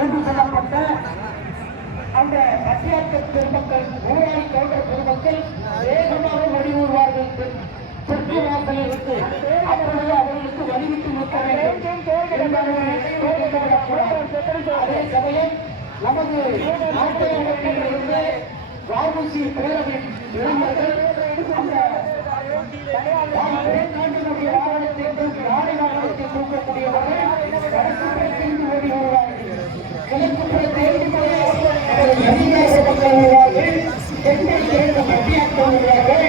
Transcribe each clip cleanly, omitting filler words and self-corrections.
என்று சொல்லப்பட்ட அந்த பட்டியாக்க பெருமக்கள் ஊராடி தோன்ற பெருமக்கள் வேகமாக வழிகூறுவார்கள். தெற்கு வாசலில் இருந்து அப்பொழுது அவர்களுக்கு வழிவிட்டு நிற்க வேண்டும். அதே சமயம் நமது நாட்டிலிருந்து வாபுசி பேரவையின் இளைஞர்கள் அந்த நாட்டினுடைய வாகனத்தை தூக்கி நாடு வாகனத்தை தூக்கக்கூடியவர்கள் வடக்குப்புறத்திலிருந்து ஓடி வருவார்கள். கிழக்குப்புறத்திலிருந்து வருவார்கள். தெற்கை சேர்ந்த மத்தியாக்க வருவார்கள்.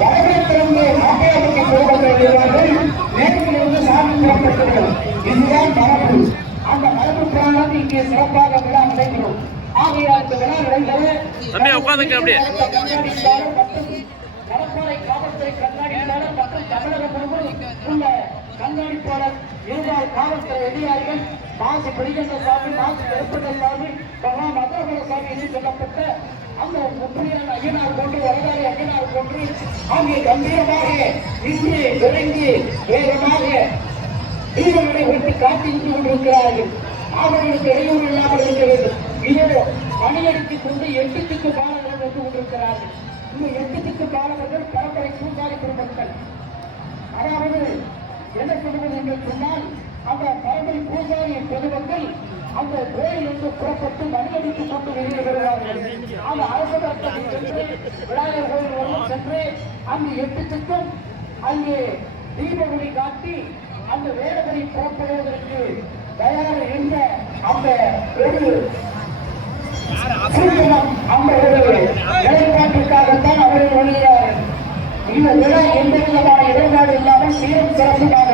வடக்கிலிருந்து மாப்பியாவுக்கு வருவார்கள். மேற்கிலிருந்து சாமி புறப்பட்டவர்கள். இதுதான் மரபு. அந்த மரபு பிராணம் இங்கே சிறப்பாக விழா நடைபெறும். ஆகையால் இந்த விழா நடைபெற கடற்கரை காவல்துறை கண்காணிப்பாளர் மற்றும் தமிழக முழுவதும் உள்ள கண்காணிப்பாளர் இருபால் காவல்துறை அதிகாரிகள் மாசு பெருகண்ட சாமி, மாசு கருப்பண்ண சாமி, பகவான் மதரகர சாமி என்று சொல்லப்பட்ட அந்த முற்றியான ஐயனார் கொண்டு வரலாறு ஐயனார் கொண்டு அங்கே கம்பீரமாக இன்று விரைந்து வேகமாக வீரர்களை ஒட்டி காத்திருந்து கொண்டிருக்கிறார்கள். அவர்களுக்கு இடையூறு இல்லாமல் இருக்க வேண்டும். இதோ பணியெடுத்துக் கொண்டு 8 பாலங்கள் வந்து கொண்டிருக்கிறார்கள். இந்த 8 பாலகர்கள் பரம்பரை பூசாரி பெருமக்கள். அதாவது என்ன சொல்வது என்று சொன்னால், அந்த பரம்பரை பூசாரி பெருமக்கள் அந்த கோயிலிருந்து புறப்பட்டு மணியடித்துக் கொண்டு வெளியே வருவார்கள். அந்த அரசு தரத்தில் சென்று விநாயகர் கோயில் வரும் சென்று அங்கு 8 அங்கே தீபகுடி காட்டி அந்த வேடங்களை புறப்படுவதற்கு தயார் என்ற அந்த ஒரு அந்த ஒரு நிலைப்பாட்டிற்காகத்தான் அவர்கள் வருகிறார்கள். இந்த விழா எந்த விதமான இடர்பாடு இல்லாமல் சீரும் சிறப்புமாக